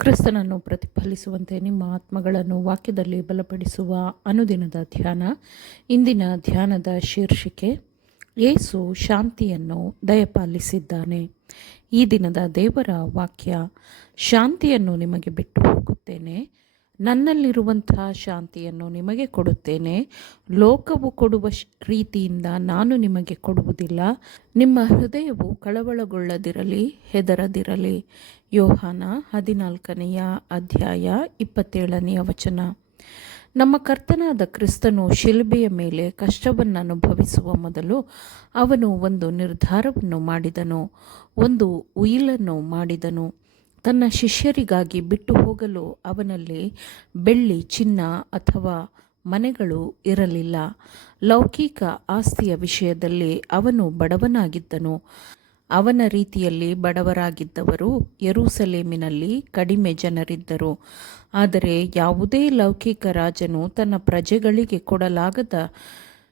ಕ್ರಿಸ್ತನನ್ನು ಪ್ರತಿಫಲಿಸುವಂತೆ ನಿಮ್ಮ ಆತ್ಮಗಳನ್ನು ವಾಕ್ಯದಲ್ಲಿ ಬಲಪಡಿಸುವ ಅನುದಿನದ ಧ್ಯಾನ. ಇಂದಿನ ಧ್ಯಾನದ ಶೀರ್ಷಿಕೆ, ಯೇಸು ಶಾಂತಿಯನ್ನು ದಯಪಾಲಿಸಿದ್ದಾನೆ. ಈ ದಿನದ ದೇವರ ವಾಕ್ಯ, ಶಾಂತಿಯನ್ನು ನಿಮಗೆ ಬಿಟ್ಟು ಹೋಗುತ್ತೇನೆ, ನನ್ನಲ್ಲಿರುವಂತಹ ಶಾಂತಿಯನ್ನು ನಿಮಗೆ ಕೊಡುತ್ತೇನೆ. ಲೋಕವು ಕೊಡುವ ರೀತಿಯಿಂದ ನಾನು ನಿಮಗೆ ಕೊಡುವುದಿಲ್ಲ. ನಿಮ್ಮ ಹೃದಯವು ಕಳವಳಗೊಳ್ಳದಿರಲಿ, ಹೆದರದಿರಲಿ. ಯೋಹಾನ 14ನೇ ಅಧ್ಯಾಯ 27ನೇ ವಚನ. ನಮ್ಮ ಕರ್ತನಾದ ಕ್ರಿಸ್ತನು ಶಿಲುಬೆಯ ಮೇಲೆ ಕಷ್ಟವನ್ನು ಅನುಭವಿಸುವ ಮೊದಲು ಅವನು ಒಂದು ನಿರ್ಧಾರವನ್ನು ಮಾಡಿದನು, ಒಂದು ಉಯಿಲನ್ನು ಮಾಡಿದನು. ತನ್ನ ಶಿಷ್ಯರಿಗಾಗಿ ಬಿಟ್ಟು ಹೋಗಲು ಅವನಲ್ಲಿ ಬೆಳ್ಳಿ, ಚಿನ್ನ ಅಥವಾ ಮನೆಗಳು ಇರಲಿಲ್ಲ. ಲೌಕಿಕ ಆಸ್ತಿಯ ವಿಷಯದಲ್ಲಿ ಅವನು ಬಡವನಾಗಿದ್ದನು. ಅವನ ರೀತಿಯಲ್ಲಿ ಬಡವರಾಗಿದ್ದವರು ಯೆರೂಸಲೇಮಿನಲ್ಲಿ ಕಡಿಮೆ ಜನರಿದ್ದರು. ಆದರೆ ಯಾವುದೇ ಲೌಕಿಕ ರಾಜನು ತನ್ನ ಪ್ರಜೆಗಳಿಗೆ ಕೊಡಲಾಗದ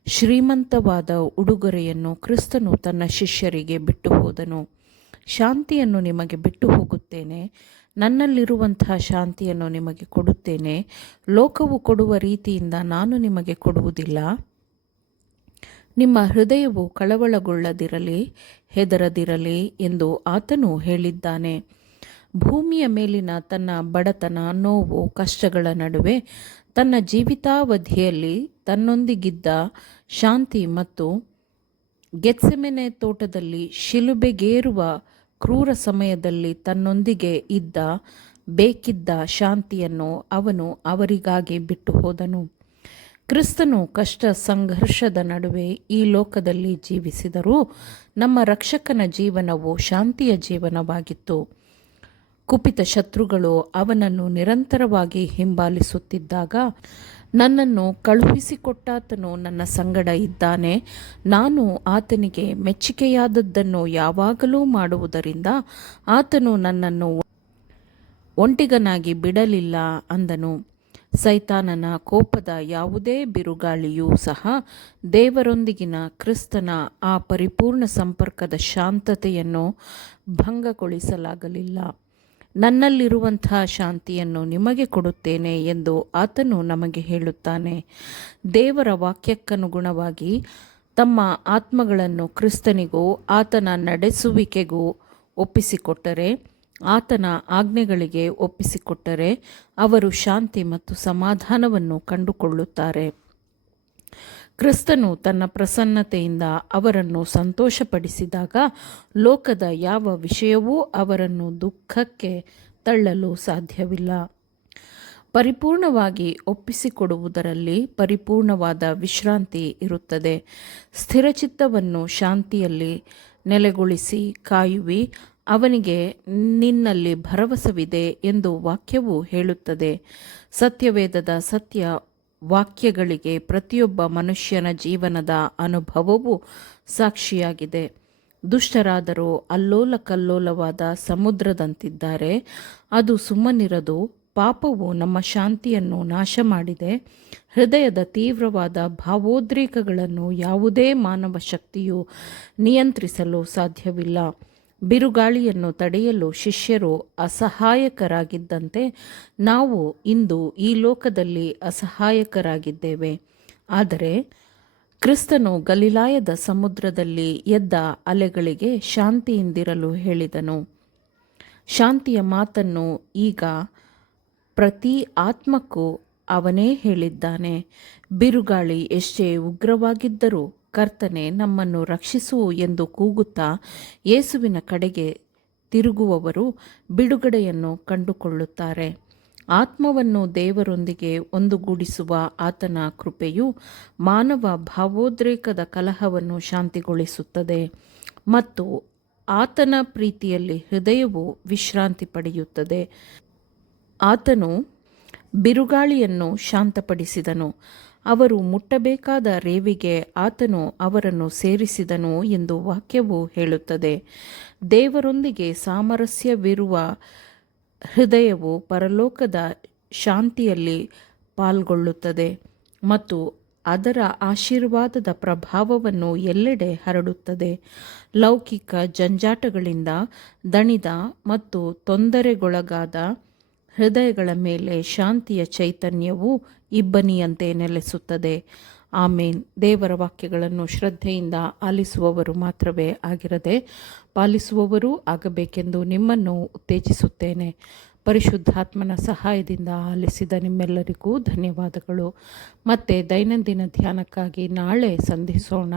ಶ್ರೀಮಂತವಾದ ಉಡುಗೊರೆಯನ್ನು ಕ್ರಿಸ್ತನು ತನ್ನ ಶಿಷ್ಯರಿಗೆ ಬಿಟ್ಟು ಹೋದನು. ಶಾಂತಿಯನ್ನು ನಿಮಗೆ ಬಿಟ್ಟು ಹೋಗುತ್ತೇನೆ, ನನ್ನಲ್ಲಿರುವಂತಹ ಶಾಂತಿಯನ್ನು ನಿಮಗೆ ಕೊಡುತ್ತೇನೆ. ಲೋಕವು ಕೊಡುವ ರೀತಿಯಿಂದ ನಾನು ನಿಮಗೆ ಕೊಡುವುದಿಲ್ಲ. ನಿಮ್ಮ ಹೃದಯವು ಕಳವಳಗೊಳ್ಳದಿರಲಿ, ಹೆದರದಿರಲಿ ಎಂದು ಆತನು ಹೇಳಿದ್ದಾನೆ. ಭೂಮಿಯ ಮೇಲಿನ ತನ್ನ ಬಡತನ, ನೋವು, ಕಷ್ಟಗಳ ನಡುವೆ ತನ್ನ ಜೀವಿತಾವಧಿಯಲ್ಲಿ ತನ್ನೊಂದಿಗಿದ್ದ ಶಾಂತಿ ಮತ್ತು ಗೆತ್ಸೆಮನೆ ತೋಟದಲ್ಲಿ ಶಿಲುಬೆಗೇರುವ ಕ್ರೂರ ಸಮಯದಲ್ಲಿ ತನ್ನೊಂದಿಗೆ ಇದ್ದ ಬೇಕಿದ್ದ ಶಾಂತಿಯನ್ನು ಅವನು ಅವರಿಗಾಗಿ ಬಿಟ್ಟು ಹೋದನು. ಕ್ರಿಸ್ತನು ಕಷ್ಟ ಸಂಘರ್ಷದ ನಡುವೆ ಈ ಲೋಕದಲ್ಲಿ ಜೀವಿಸಿದರೂ ನಮ್ಮ ರಕ್ಷಕನ ಜೀವನವು ಶಾಂತಿಯ ಜೀವನವಾಗಿತ್ತು. ಕುಪಿತ ಶತ್ರುಗಳು ಅವನನ್ನು ನಿರಂತರವಾಗಿ ಹಿಂಬಾಲಿಸುತ್ತಿದ್ದಾಗ, ನನ್ನನ್ನು ಕಳುಹಿಸಿಕೊಟ್ಟಾತನು ನನ್ನ ಸಂಗಡ ಇದ್ದಾನೆ, ನಾನು ಆತನಿಗೆ ಮೆಚ್ಚಿಕೆಯಾದದ್ದನ್ನು ಯಾವಾಗಲೂ ಮಾಡುವುದರಿಂದ ಆತನು ನನ್ನನ್ನು ಒಂಟಿಗನಾಗಿ ಬಿಡಲಿಲ್ಲ ಅಂದನು. ಸೈತಾನನ ಕೋಪದ ಯಾವುದೇ ಬಿರುಗಾಳಿಯೂ ಸಹ ದೇವರೊಂದಿಗಿನ ಕ್ರಿಸ್ತನ ಆ ಪರಿಪೂರ್ಣ ಸಂಪರ್ಕದ ಶಾಂತತೆಯನ್ನು ಭಂಗಗೊಳಿಸಲಾಗಲಿಲ್ಲ. ನನ್ನಲ್ಲಿರುವಂತಹ ಶಾಂತಿಯನ್ನು ನಿಮಗೆ ಕೊಡುತ್ತೇನೆ ಎಂದು ಆತನು ನಮಗೆ ಹೇಳುತ್ತಾನೆ. ದೇವರ ವಾಕ್ಯಕ್ಕನುಗುಣವಾಗಿ ತಮ್ಮ ಆತ್ಮಗಳನ್ನು ಕ್ರಿಸ್ತನಿಗೂ ಆತನ ನಡೆಸುವಿಕೆಗೂ ಒಪ್ಪಿಸಿಕೊಟ್ಟರೆ, ಆತನ ಆಜ್ಞೆಗಳಿಗೆ ಒಪ್ಪಿಸಿಕೊಟ್ಟರೆ ಅವರು ಶಾಂತಿ ಮತ್ತು ಸಮಾಧಾನವನ್ನು ಕಂಡುಕೊಳ್ಳುತ್ತಾರೆ. ಕ್ರಿಸ್ತನು ತನ್ನ ಪ್ರಸನ್ನತೆಯಿಂದ ಅವರನ್ನು ಸಂತೋಷಪಡಿಸಿದಾಗ ಲೋಕದ ಯಾವ ವಿಷಯವೂ ಅವರನ್ನು ದುಃಖಕ್ಕೆ ತಳ್ಳಲು ಸಾಧ್ಯವಿಲ್ಲ. ಪರಿಪೂರ್ಣವಾಗಿ ಒಪ್ಪಿಸಿಕೊಡುವುದರಲ್ಲಿ ಪರಿಪೂರ್ಣವಾದ ವಿಶ್ರಾಂತಿ ಇರುತ್ತದೆ. ಸ್ಥಿರಚಿತ್ತವನ್ನು ಶಾಂತಿಯಲ್ಲಿ ನೆಲೆಗೊಳಿಸಿ ಕಾಯುವಿ, ಅವನಿಗೆ ನಿನ್ನಲ್ಲಿ ಭರವಸವಿದೆ ಎಂದು ವಾಕ್ಯವು ಹೇಳುತ್ತದೆ. ಸತ್ಯವೇದದ ಸತ್ಯ ವಾಕ್ಯಗಳಿಗೆ ಪ್ರತಿಯೊಬ್ಬ ಮನುಷ್ಯನ ಜೀವನದ ಅನುಭವವು ಸಾಕ್ಷಿಯಾಗಿದೆ. ದುಷ್ಟರಾದರೂ ಅಲ್ಲೋಲ ಕಲ್ಲೋಲವಾದ ಸಮುದ್ರದಂತಿದ್ದಾರೆ. ಅದು ಸುಮ್ಮನಿರದು. ಪಾಪವು ನಮ್ಮ ಶಾಂತಿಯನ್ನು ನಾಶ ಮಾಡಿದೆ. ಹೃದಯದ ತೀವ್ರವಾದ ಭಾವೋದ್ರೇಕಗಳನ್ನು ಯಾವುದೇ ಮಾನವ ಶಕ್ತಿಯು ನಿಯಂತ್ರಿಸಲು ಸಾಧ್ಯವಿಲ್ಲ. ಬಿರುಗಾಳಿಯನ್ನು ತಡೆಯಲು ಶಿಷ್ಯರು ಅಸಹಾಯಕರಾಗಿದ್ದಂತೆ ನಾವು ಇಂದು ಈ ಲೋಕದಲ್ಲಿ ಅಸಹಾಯಕರಾಗಿದ್ದೇವೆ. ಆದರೆ ಕ್ರಿಸ್ತನು ಗಲಿಲಾಯದ ಸಮುದ್ರದಲ್ಲಿ ಎದ್ದ ಅಲೆಗಳಿಗೆ ಶಾಂತಿಯಿಂದಿರಲು ಹೇಳಿದನು. ಶಾಂತಿಯ ಮಾತನ್ನು ಈಗ ಪ್ರತಿ ಆತ್ಮಕ್ಕೂ ಅವನೇ ಹೇಳಿದ್ದಾನೆ. ಬಿರುಗಾಳಿ ಎಷ್ಟೇ ಉಗ್ರವಾಗಿದ್ದರೂ ಕರ್ತನೆ ನಮ್ಮನ್ನು ರಕ್ಷಿಸು ಎಂದು ಕೂಗುತ್ತಾ ಯೇಸುವಿನ ಕಡೆಗೆ ತಿರುಗುವವರು ಬಿಡುಗಡೆಯನ್ನು ಕಂಡುಕೊಳ್ಳುತ್ತಾರೆ. ಆತ್ಮವನ್ನು ದೇವರೊಂದಿಗೆ ಒಂದುಗೂಡಿಸುವ ಆತನ ಕೃಪೆಯು ಮಾನವ ಭಾವೋದ್ರೇಕದ ಕಲಹವನ್ನು ಶಾಂತಿಗೊಳಿಸುತ್ತದೆ ಮತ್ತು ಆತನ ಪ್ರೀತಿಯಲ್ಲಿ ಹೃದಯವು ವಿಶ್ರಾಂತಿ ಪಡೆಯುತ್ತದೆ. ಆತನು ಬಿರುಗಾಳಿಯನ್ನು ಶಾಂತಪಡಿಸಿದನು. ಅವರು ಮುಟ್ಟಬೇಕಾದ ರೇವಿಗೆ ಆತನು ಅವರನ್ನು ಸೇರಿಸಿದನು ಎಂದು ವಾಕ್ಯವು ಹೇಳುತ್ತದೆ. ದೇವರೊಂದಿಗೆ ಸಾಮರಸ್ಯವಿರುವ ಹೃದಯವು ಪರಲೋಕದ ಶಾಂತಿಯಲ್ಲಿ ಪಾಲ್ಗೊಳ್ಳುತ್ತದೆ ಮತ್ತು ಅದರ ಆಶೀರ್ವಾದದ ಪ್ರಭಾವವನ್ನು ಎಲ್ಲೆಡೆ ಹರಡುತ್ತದೆ. ಲೌಕಿಕ ಜಂಜಾಟಗಳಿಂದ ದಣಿದ ಮತ್ತು ತೊಂದರೆಗೊಳಗಾದ ಹೃದಯಗಳ ಮೇಲೆ ಶಾಂತಿಯ ಚೈತನ್ಯವು ಇಬ್ಬನಿಯಂತೆ ನೆಲೆಸುತ್ತದೆ. ಆಮೇನ್. ದೇವರ ವಾಕ್ಯಗಳನ್ನು ಶ್ರದ್ಧೆಯಿಂದ ಆಲಿಸುವವರು ಮಾತ್ರವೇ ಆಗಿರದೆ ಪಾಲಿಸುವವರೂ ಆಗಬೇಕೆಂದು ನಿಮ್ಮನ್ನು ಉತ್ತೇಜಿಸುತ್ತೇನೆ. ಪರಿಶುದ್ಧಾತ್ಮನ ಸಹಾಯದಿಂದ ಆಲಿಸಿದ ನಿಮ್ಮೆಲ್ಲರಿಗೂ ಧನ್ಯವಾದಗಳು. ಮತ್ತೆ ದೈನಂದಿನ ಧ್ಯಾನಕ್ಕಾಗಿ ನಾಳೆ ಸಂಧಿಸೋಣ.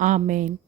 ಆಮೇನ್.